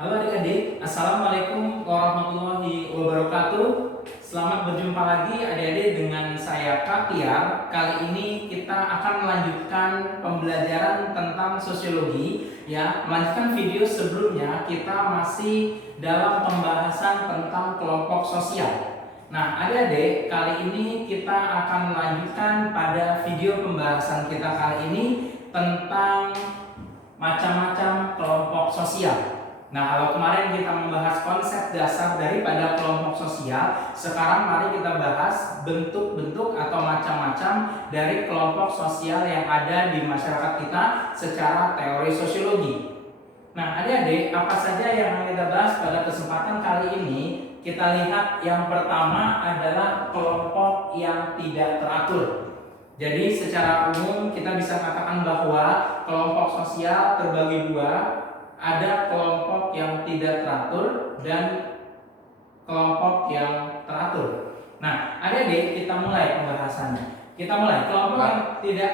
Halo adik-adik, Assalamualaikum warahmatullahi wabarakatuh. Selamat berjumpa lagi adik-adik dengan saya Kak Tiar. Kali ini kita akan melanjutkan pembelajaran tentang sosiologi. Ya, melanjutkan video sebelumnya kita masih dalam pembahasan tentang kelompok sosial. Nah, adik-adik, kali ini kita akan melanjutkan pada video pembahasan kita kali ini tentang macam-macam kelompok sosial. Nah, kalau kemarin kita membahas konsep dasar daripada kelompok sosial, sekarang mari kita bahas bentuk-bentuk atau macam-macam dari kelompok sosial yang ada di masyarakat kita secara teori sosiologi. Nah, adik-adik, apa saja yang akan kita bahas pada kesempatan kali ini? Kita lihat yang pertama adalah kelompok yang tidak teratur. Jadi secara umum kita bisa katakan bahwa kelompok sosial terbagi dua. Ada kelompok yang tidak teratur dan kelompok yang teratur. Nah, adik-adik, kita mulai pembahasannya. Kita mulai kelompok yang tidak.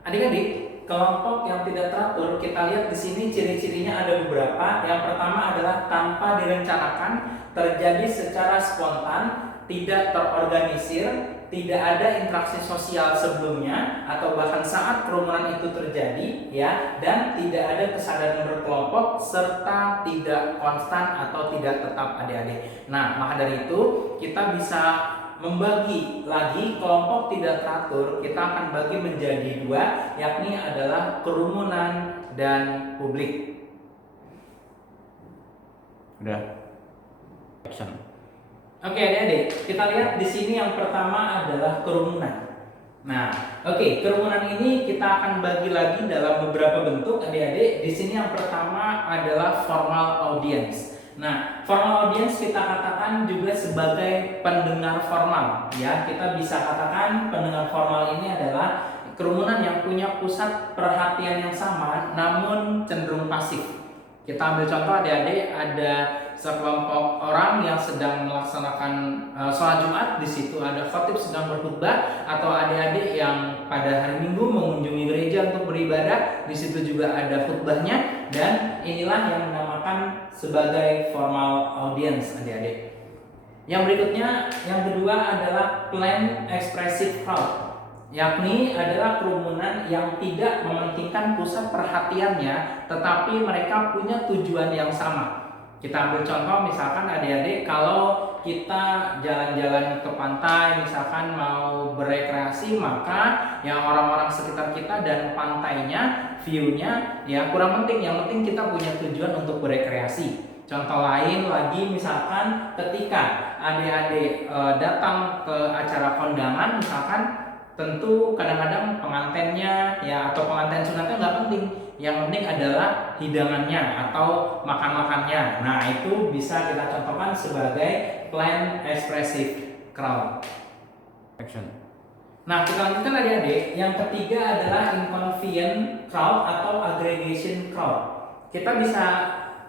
Adik-adik, kelompok yang tidak teratur, kita lihat di sini ciri-cirinya ada beberapa. Yang pertama adalah tanpa direncanakan, terjadi secara spontan, tidak terorganisir, tidak ada interaksi sosial sebelumnya atau bahkan saat kerumunan itu terjadi, ya, dan tidak ada kesadaran berkelompok serta tidak konstan atau tidak tetap adik-adik. Nah, maka dari itu kita bisa membagi lagi kelompok tidak teratur, kita akan bagi menjadi dua, yakni adalah kerumunan dan publik. Udah. Action. Oke, adik-adik, kita lihat di sini yang pertama adalah kerumunan. Nah, kerumunan ini kita akan bagi lagi dalam beberapa bentuk, adik-adik. Di sini yang pertama adalah formal audience. Nah, formal audience kita katakan juga sebagai pendengar formal, ya. Kita bisa katakan pendengar formal ini adalah kerumunan yang punya pusat perhatian yang sama, namun cenderung pasif. Kita ambil contoh adik-adik, ada sekelompok orang yang sedang melaksanakan sholat Jumat, di situ ada khotib sedang berkhutbah, atau adik-adik yang pada hari Minggu mengunjungi gereja untuk beribadah, di situ juga ada khutbahnya, dan inilah yang dinamakan sebagai formal audience adik-adik. Yang berikutnya, yang kedua adalah plain expressive crowd, yakni adalah kerumunan yang tidak mementingkan pusat perhatiannya, tetapi mereka punya tujuan yang sama. Kita ambil contoh, misalkan adik-adik, kalau kita jalan-jalan ke pantai, misalkan mau berekreasi, maka yang orang-orang sekitar kita dan pantainya, view-nya ya kurang penting. Yang penting kita punya tujuan untuk berekreasi. Contoh lain lagi, misalkan ketika adik-adik datang ke acara kondangan, misalkan tentu kadang-kadang pengantennya ya atau pengantin sunatnya nggak penting. Yang penting adalah hidangannya atau makan-makannya. Nah, itu bisa kita contohkan sebagai plain expressive crowd. Action. Nah, kita lanjutkan adik-adik. Yang ketiga adalah inconvenient crowd atau aggregation crowd. Kita bisa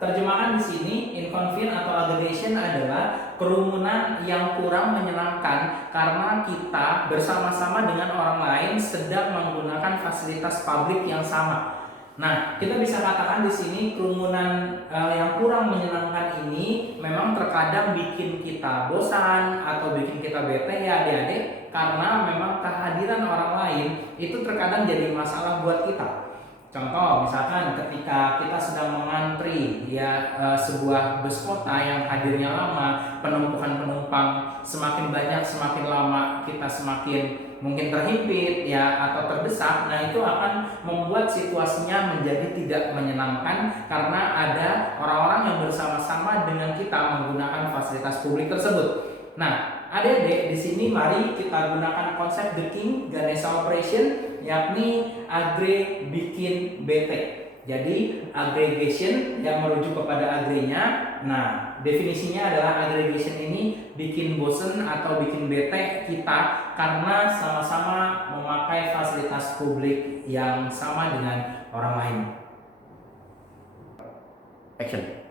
terjemahkan di sini, inconvenient atau aggregation adalah kerumunan yang kurang menyenangkan karena kita bersama-sama dengan orang lain sedang menggunakan fasilitas publik yang sama. Nah, kita bisa katakan di sini kerumunan yang kurang menyenangkan ini memang terkadang bikin kita bosan atau bikin kita bete ya adik-adik, karena memang kehadiran orang lain itu terkadang jadi masalah buat kita. Contoh, misalkan ketika kita sedang mengantri ya sebuah bus kota yang hadirnya lama, penumpukan penumpang semakin banyak, semakin lama kita semakin mungkin terhimpit ya atau terdesak. Nah, itu akan membuat situasinya menjadi tidak menyenangkan karena ada orang-orang yang bersama-sama dengan kita menggunakan fasilitas publik tersebut. Nah, adik-adik, di sini mari kita gunakan konsep The King Ganesha Operation, yakni agre bikin bete. Jadi aggregation yang merujuk kepada agrenya. Nah, definisinya adalah aggregation ini bikin bosen atau bikin bete kita karena sama-sama memakai fasilitas publik yang sama dengan orang lain. Action.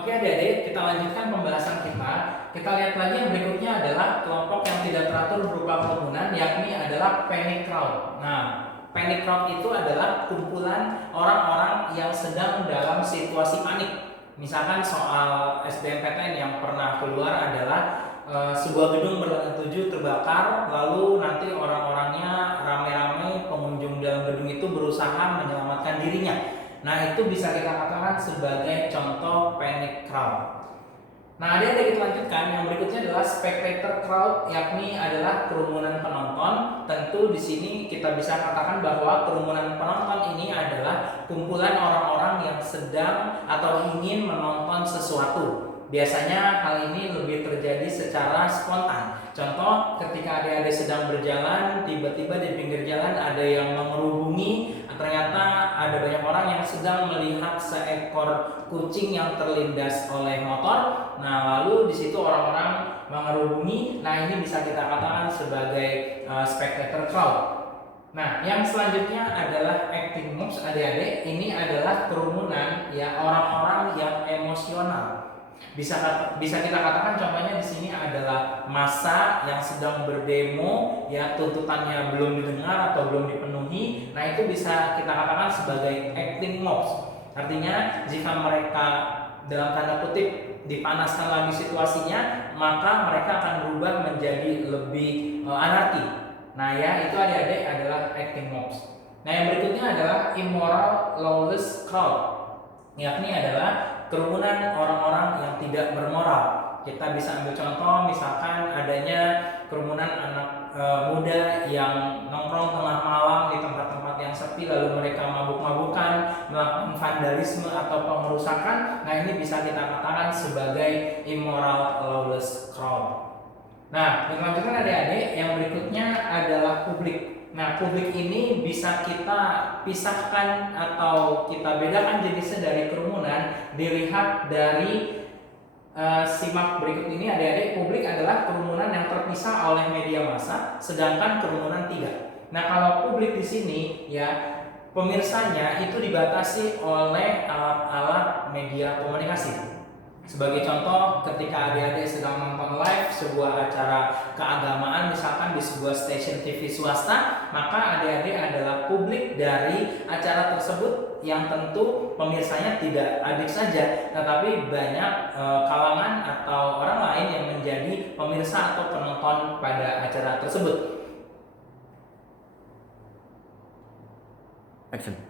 Oke adik-adik, kita lanjutkan pembahasan kita. Kita lihat lagi yang berikutnya adalah kelompok yang tidak teratur berupa kerumunan, yakni adalah panic crowd. Nah, Panic crowd itu adalah kumpulan orang-orang yang sedang dalam situasi panik. Misalkan soal SBMPTN yang pernah keluar adalah sebuah gedung berlantai 7 terbakar, lalu nanti orang-orangnya rame-rame, pengunjung dalam gedung itu berusaha menyelamatkan dirinya. Nah, itu bisa kita katakan sebagai contoh panic crowd. Nah, adik-adik kita lanjutkan. Yang berikutnya adalah spectator crowd, yakni adalah kerumunan penonton. Tentu di sini kita bisa katakan bahwa kerumunan penonton ini adalah kumpulan orang-orang yang sedang atau ingin menonton sesuatu. Biasanya hal ini lebih terjadi secara spontan. Contoh, ketika adik-adik sedang berjalan, tiba-tiba di pinggir jalan ada yang mengerubungi, ternyata ada banyak orang yang sedang melihat seekor kucing yang terlindas oleh motor. Nah, lalu di situ orang-orang mengerubungi. Nah, ini bisa kita katakan sebagai spectator crowd. Nah, yang selanjutnya adalah acting mobs, adik-adik. Ini adalah kerumunan ya orang-orang yang emosional. Bisa kita katakan contohnya di sini adalah massa yang sedang berdemo, ya tuntutannya belum didengar atau belum dipenuhi. Nah, itu bisa kita katakan sebagai acting mobs. Artinya jika mereka dalam tanda kutip dipanaskan lagi situasinya, maka mereka akan berubah menjadi lebih anarki. Nah, ya itu adik-adik adalah acting mobs. Nah, yang berikutnya adalah immoral lawless crowd, yakni adalah kerumunan orang-orang yang tidak bermoral. Kita bisa ambil contoh, misalkan adanya kerumunan anak muda yang nongkrong tengah malam di tempat-tempat yang sepi, lalu mereka mabuk-mabukan, melakukan vandalisme atau pengerusakan. Nah, ini bisa kita katakan sebagai immoral lawless crowd. Nah, yang lanjutkan adik-adik, yang berikutnya adalah publik. Nah, publik ini bisa kita pisahkan atau kita bedakan jenisnya dari kerumunan dilihat dari simak berikut ini, adik-adik. Publik adalah kerumunan yang terpisah oleh media massa, sedangkan kerumunan tidak. Nah, kalau publik di sini ya pemirsanya itu dibatasi oleh alat-alat media komunikasi. Sebagai contoh, ketika adik-adik sedang nonton live sebuah acara keagamaan, misalkan di sebuah stasiun TV swasta, maka adik-adik adalah publik dari acara tersebut, yang tentu pemirsanya tidak adik saja, tetapi banyak kalangan atau orang lain yang menjadi pemirsa atau penonton pada acara tersebut. Action.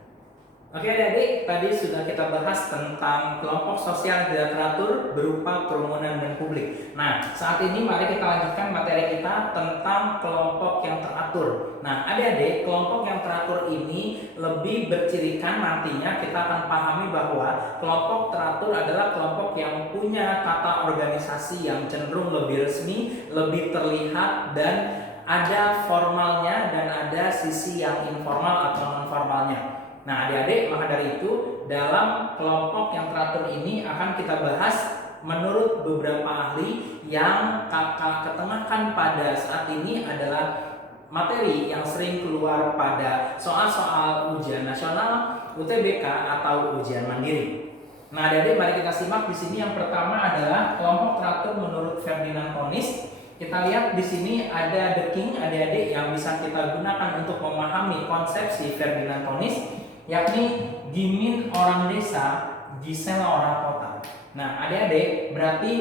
Oke adik-adik, tadi sudah kita bahas tentang kelompok sosial tidak teratur berupa kerumunan dan publik. Nah, saat ini mari kita lanjutkan materi kita tentang kelompok yang teratur. Nah, adik-adik, kelompok yang teratur ini lebih bercirikan nantinya kita akan pahami bahwa kelompok teratur adalah kelompok yang punya tata organisasi yang cenderung lebih resmi, lebih terlihat, dan ada formalnya dan ada sisi yang informal atau non-formalnya. Nah, adik-adik, maka dari itu dalam kelompok yang teratur ini akan kita bahas menurut beberapa ahli yang kakak ketengahkan pada saat ini adalah materi yang sering keluar pada soal-soal ujian nasional, UTBK atau ujian mandiri. Nah, adik-adik, mari kita simak di sini. Yang pertama adalah kelompok teratur menurut Ferdinand Tönnies. Kita lihat di sini ada the king, adik-adik, yang bisa kita gunakan untuk memahami konsepsi Ferdinand Tönnies, yakni Gimin orang desa, Giselle orang kota. Nah, adik-adik, berarti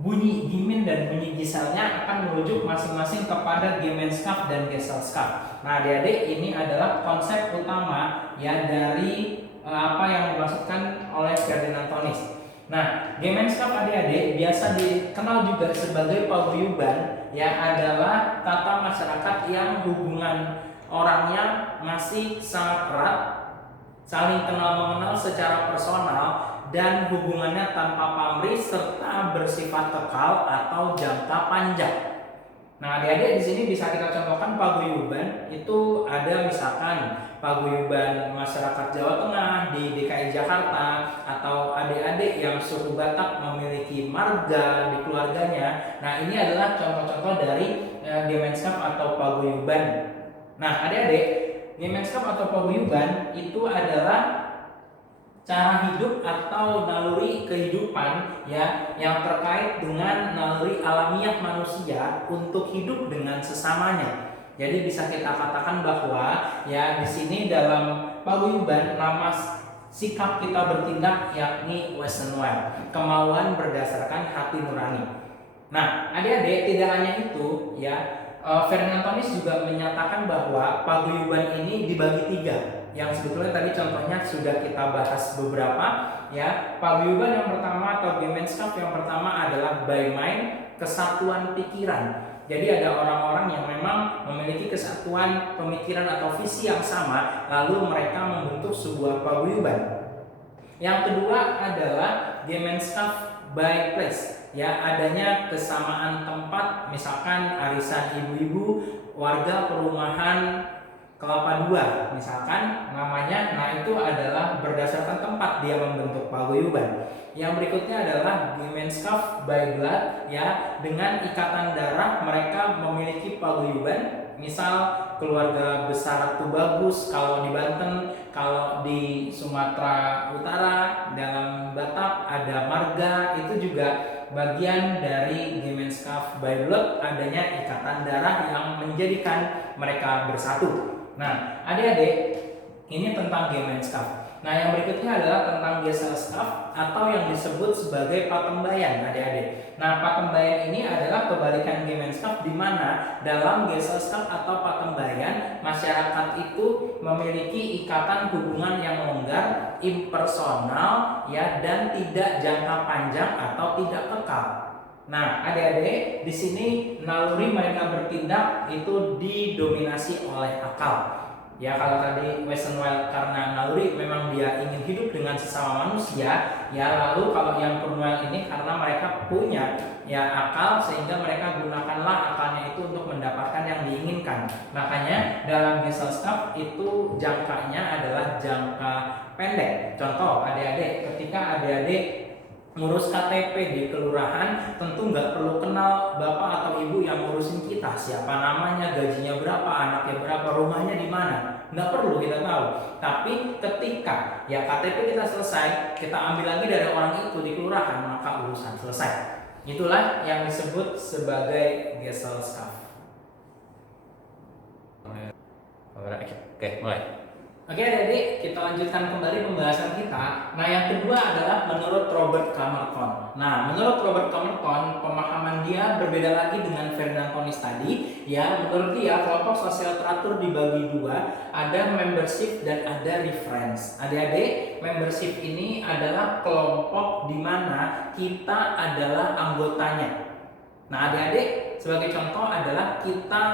bunyi Gimin dan bunyi Giselle-nya akan merujuk masing-masing kepada Gemeinschaft dan Gesellschaft. Nah, adik-adik, ini adalah konsep utama ya dari apa yang dimaksudkan oleh Ferdinand Tönnies. Nah, Gemeinschaft, adik-adik, biasa dikenal juga sebagai paguyuban, ya adalah tata masyarakat yang hubungan orangnya masih sangat erat, saling kenal-mengenal secara personal, dan hubungannya tanpa pamrih serta bersifat kekal atau jangka panjang. Nah, adik-adik, di sini bisa kita contohkan paguyuban. Itu ada misalkan paguyuban masyarakat Jawa Tengah di DKI Jakarta, atau adik-adik yang suku Batak memiliki marga di keluarganya. Nah, ini adalah contoh-contoh dari Gemeinschaft atau paguyuban. Nah, adik-adik, Gemeinschaft atau paguyuban itu adalah cara hidup atau naluri kehidupan ya yang terkait dengan naluri alamiah manusia untuk hidup dengan sesamanya. Jadi bisa kita katakan bahwa ya di sini dalam paguyuban nama sikap kita bertindak yakni Wesenwel, kemauan berdasarkan hati nurani. Nah, adik-adik tidak hanya itu ya, Fernantonis juga menyatakan bahwa paguyuban ini dibagi 3. Yang sebetulnya tadi contohnya sudah kita bahas beberapa ya. Paguyuban yang pertama atau Gemeinschaft yang pertama adalah by mind, kesatuan pikiran. Jadi ada orang-orang yang memang memiliki kesatuan pemikiran atau visi yang sama, lalu mereka membentuk sebuah paguyuban. Yang kedua adalah Gemeinschaft by place, ya, adanya kesamaan tempat, misalkan arisan ibu-ibu warga perumahan Kelapa II misalkan namanya. Nah, itu adalah berdasarkan tempat dia membentuk paguyuban. Yang berikutnya adalah Gemeinschaft by blood, ya, dengan ikatan darah mereka memiliki paguyuban. Misal keluarga besar Tubagus kalau di Banten, kalau di Sumatera Utara dalam Batak ada marga, itu juga bagian dari Gemeinschaft by blood, adanya ikatan darah yang menjadikan mereka bersatu. Nah, adik-adik, ini tentang Gemeinschaft. Nah, yang berikutnya adalah tentang Gesellschaft atau yang disebut sebagai patembayan, adik-adik. Nah, patembayan ini adalah kebalikan Gemeinschaft, di mana dalam Gesellschaft atau patembayan masyarakat itu memiliki ikatan hubungan yang longgar, impersonal, ya, dan tidak jangka panjang atau tidak kekal. Nah, adik-adik, di sini naluri mereka bertindak itu didominasi oleh akal. Ya, kalau tadi Wesenwel karena naluri memang dia ingin hidup dengan sesama manusia, ya, lalu kalau yang Krummel ini karena mereka punya ya akal, sehingga mereka gunakanlah akalnya itu untuk mendapatkan yang diinginkan. Makanya dalam Gesellschaft itu jangkanya adalah jangka pendek. Contoh, adik-adik, ketika adik-adik ngurus KTP di kelurahan, tentu nggak perlu kenal bapak atau ibu yang ngurusin kita, siapa namanya, gajinya berapa, anaknya berapa, rumahnya di mana, nggak perlu kita tahu. Tapi ketika ya KTP kita selesai, kita ambil lagi dari orang itu di kelurahan, maka urusan selesai. Itulah yang disebut sebagai Gesellschaft. Oke, mulai. Oke, adik-adik, kita lanjutkan kembali pembahasan kita. Nah, yang kedua adalah menurut Robert Camerton. Nah, menurut Robert Camerton, pemahaman dia berbeda lagi dengan Fernantonis tadi. Ya, menurut dia kelompok sosial teratur dibagi 2, ada membership dan ada reference. Adik-adik, membership ini adalah kelompok di mana kita adalah anggotanya. Nah, adik-adik, sebagai contoh adalah kita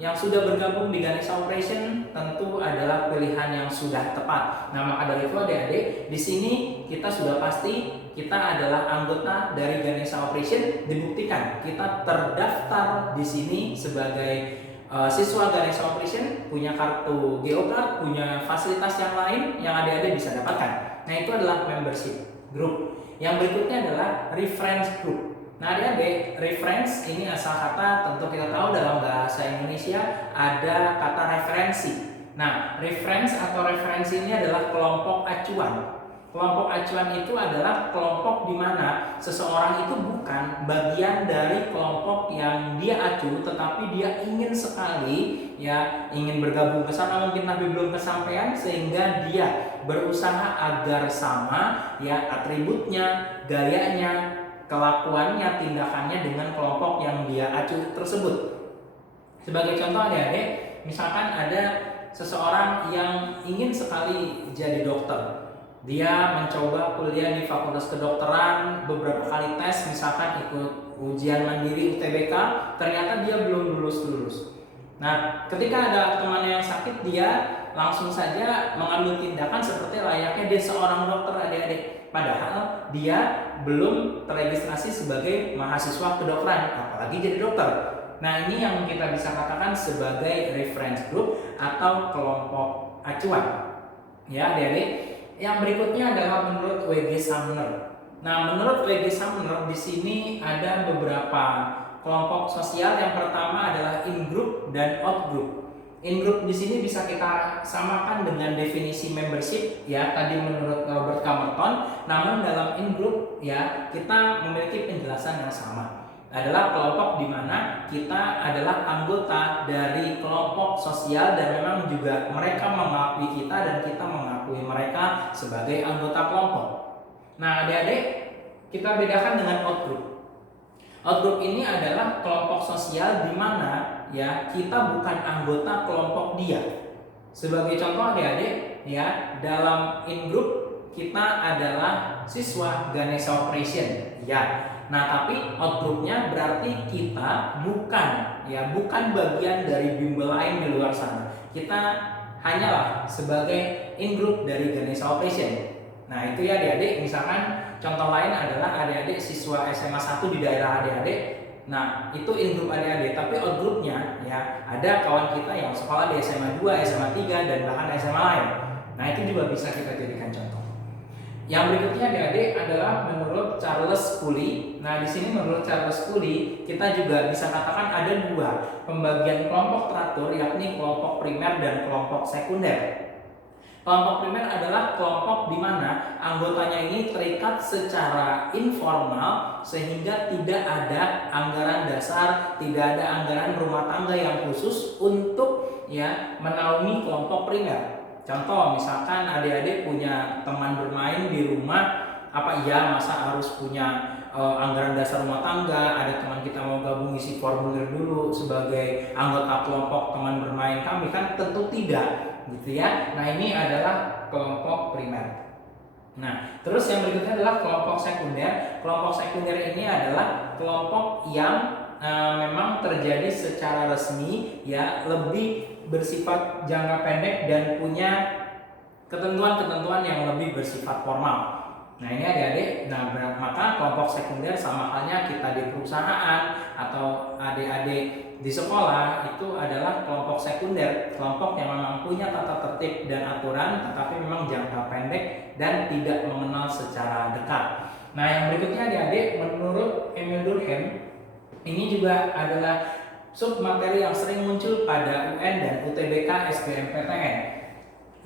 yang sudah bergabung di Ganesha Operation tentu adalah pilihan yang sudah tepat. Nah, maka dari itu adik-adik, di sini kita sudah pasti kita adalah anggota dari Ganesha Operation. Dibuktikan kita terdaftar di sini sebagai siswa Ganesha Operation, punya kartu Geocard, punya fasilitas yang lain yang adik-adik bisa dapatkan. Nah, itu adalah membership group. Yang berikutnya adalah reference group. Nah, adik-adik, reference ini asal kata, tentu kita tahu dalam bahasa Indonesia ada kata referensi. Nah, reference atau referensi ini adalah kelompok acuan. Kelompok acuan itu adalah kelompok di mana seseorang itu bukan bagian dari kelompok yang dia acu, tetapi dia ingin sekali ya ingin bergabung ke sana, mungkin tapi belum kesampaian, sehingga dia berusaha agar sama ya atributnya, gayanya, kelakuannya, tindakannya dengan kelompok yang dia acu tersebut. Sebagai contoh adik-adik, misalkan ada seseorang yang ingin sekali jadi dokter. Dia mencoba kuliah di Fakultas Kedokteran, beberapa kali tes, misalkan ikut ujian mandiri UTBK, ternyata dia belum lulus. Nah, ketika ada temannya yang sakit, dia langsung saja mengambil tindakan seperti layaknya dia seorang dokter, adik-adik. Padahal dia belum terregistrasi sebagai mahasiswa kedokteran, apalagi jadi dokter. Nah, ini yang kita bisa katakan sebagai reference group atau kelompok acuan. Ya, adik-adik. Yang berikutnya adalah menurut W.G. Sumner. Nah, menurut W.G. Sumner di sini ada beberapa kelompok sosial. Yang pertama adalah in-group dan out-group. In-group di sini bisa kita samakan dengan definisi membership ya tadi menurut Robert Camerton. Namun dalam in-group ya kita memiliki penjelasan yang sama. adalah kelompok di mana kita adalah anggota dari kelompok sosial dan memang juga mereka mengakui kita dan kita mengakui mereka sebagai anggota kelompok. Nah, adik-adik, kita bedakan dengan outgroup. Outgroup ini adalah kelompok sosial di mana ya kita bukan anggota kelompok dia. Sebagai contoh adik-adik, ya dalam in-group kita adalah siswa Ganesha Operation, ya. Nah, tapi outgroupnya berarti kita bukan bagian dari bimbel lain di luar sana. Kita hanyalah sebagai in-group dari Ganesha Operation. Nah, itu ya adik-adik. Misalkan contoh lain adalah adik-adik siswa SMA 1 di daerah adik-adik. Nah, itu in-group adik-adik, tapi out-groupnya ya ada kawan kita yang sekolah di SMA 2, SMA 3, dan bahkan SMA lain. Nah, itu juga bisa kita jadikan contoh. Yang berikutnya adik-adik adalah menurut Charles Cooley. Nah, di sini menurut Charles Cooley kita juga bisa katakan ada dua pembagian kelompok teratur, yakni kelompok primer dan kelompok sekunder. Kelompok primer adalah kelompok di mana anggotanya ini terikat secara informal sehingga tidak ada anggaran dasar, tidak ada anggaran rumah tangga yang khusus untuk ya menaungi kelompok primer. Contoh, misalkan adik-adik punya teman bermain di rumah, apa iya masa harus punya anggaran dasar rumah tangga? Ada teman kita mau gabung isi formulir dulu sebagai anggota kelompok teman bermain kami, kan tentu tidak, gitu ya. Nah, ini adalah kelompok primer. Nah, terus yang berikutnya adalah kelompok sekunder. Kelompok sekunder ini adalah kelompok yang memang terjadi secara resmi, ya lebih bersifat jangka pendek dan punya ketentuan-ketentuan yang lebih bersifat formal. Nah, ini adik-adik. Nah, maka kelompok sekunder sama halnya kita di perusahaan atau adik-adik di sekolah itu adalah kelompok sekunder, kelompok yang memang punya tata tertib dan aturan, tetapi memang jangka pendek dan tidak mengenal secara dekat. Nah, yang berikutnya adik-adik, menurut Emil Durkheim, ini juga adalah submateri yang sering muncul pada UN dan UTBK SBMPTN.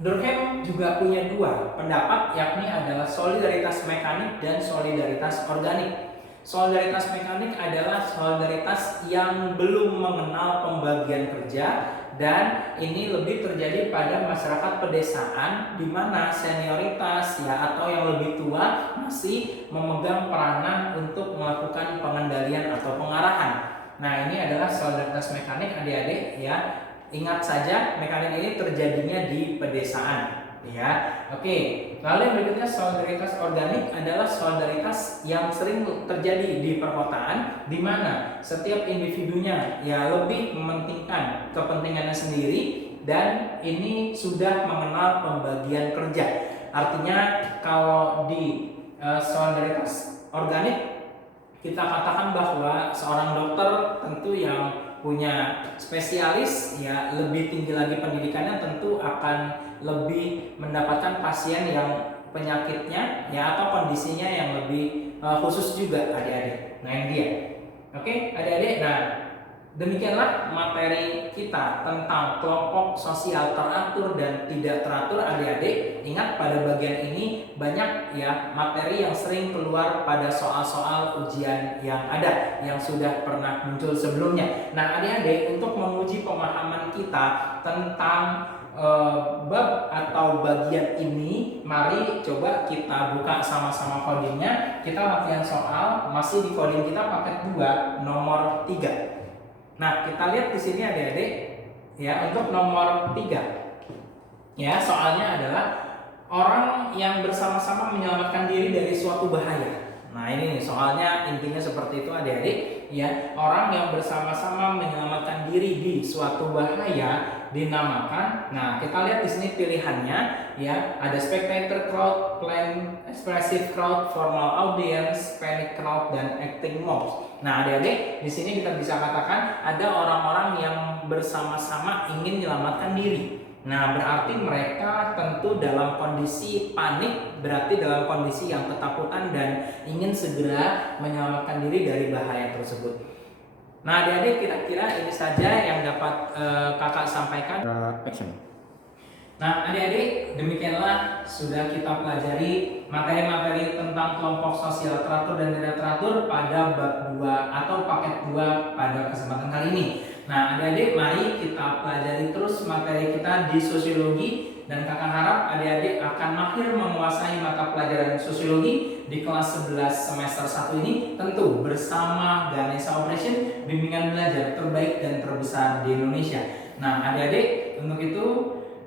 Durkheim juga punya dua pendapat, yakni adalah solidaritas mekanik dan solidaritas organik. Solidaritas mekanik adalah solidaritas yang belum mengenal pembagian kerja dan ini lebih terjadi pada masyarakat pedesaan di mana senioritas ya atau yang lebih tua masih memegang peranan untuk melakukan pengendalian atau pengarahan. Nah, ini adalah solidaritas mekanik adik-adik ya. Ingat saja mekanik ini terjadinya di pedesaan. Ya, oke. Lalu yang berikutnya solidaritas organik adalah solidaritas yang sering terjadi di perkotaan, di mana setiap individunya ya lebih mementingkan kepentingannya sendiri dan ini sudah mengenal pembagian kerja. Artinya kalau di solidaritas organik kita katakan bahwa seorang dokter tentu yang punya spesialis ya lebih tinggi lagi pendidikannya tentu akan lebih mendapatkan pasien yang penyakitnya ya atau kondisinya yang lebih khusus juga adik-adik. Nah, ini dia. Oke, adik-adik. Nah, demikianlah materi kita tentang kelompok sosial teratur dan tidak teratur adik-adik. Ingat pada bagian ini banyak ya materi yang sering keluar pada soal-soal ujian yang ada yang sudah pernah muncul sebelumnya. Nah, adik-adik, untuk menguji pemahaman kita tentang bab atau bagian ini, mari coba kita buka sama-sama codingnya. Kita latihan soal masih di coding kita paket 2 nomor 3. Nah, kita lihat di sini adik-adik ya untuk nomor 3. Ya, soalnya adalah orang yang bersama-sama menyelamatkan diri dari suatu bahaya. Nah, ini nih soalnya intinya seperti itu adik-adik ya. Orang yang bersama-sama menyelamatkan diri di suatu bahaya dinamakan. Nah, kita lihat di sini pilihannya ya, ada spectator crowd, plain expressive crowd, formal audience, panic crowd, dan acting mobs. Nah, adik-adik, di sini kita bisa katakan ada orang-orang yang bersama-sama ingin menyelamatkan diri. Nah, berarti mereka tentu dalam kondisi panik, berarti dalam kondisi yang ketakutan dan ingin segera menyelamatkan diri dari bahaya tersebut. Nah, adik-adik, kira-kira ini saja yang dapat kakak sampaikan. Action. Nah, adik-adik, demikianlah sudah kita pelajari materi-materi tentang kelompok sosial teratur dan tidak teratur pada bab 2 atau paket 2 pada kesempatan kali ini. Nah, adik-adik, mari kita pelajari terus materi kita di sosiologi, dan kakak harap adik-adik akan mahir menguasai mata pelajaran sosiologi di kelas 11 semester 1 ini, tentu bersama Ganesha Operation, bimbingan belajar terbaik dan terbesar di Indonesia. Nah, adik-adik, untuk itu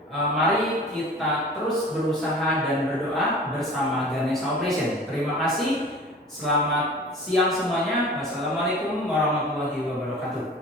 mari kita terus berusaha dan berdoa bersama Ganesha Operation. Terima kasih. Selamat siang semuanya. Wassalamualaikum warahmatullahi wabarakatuh.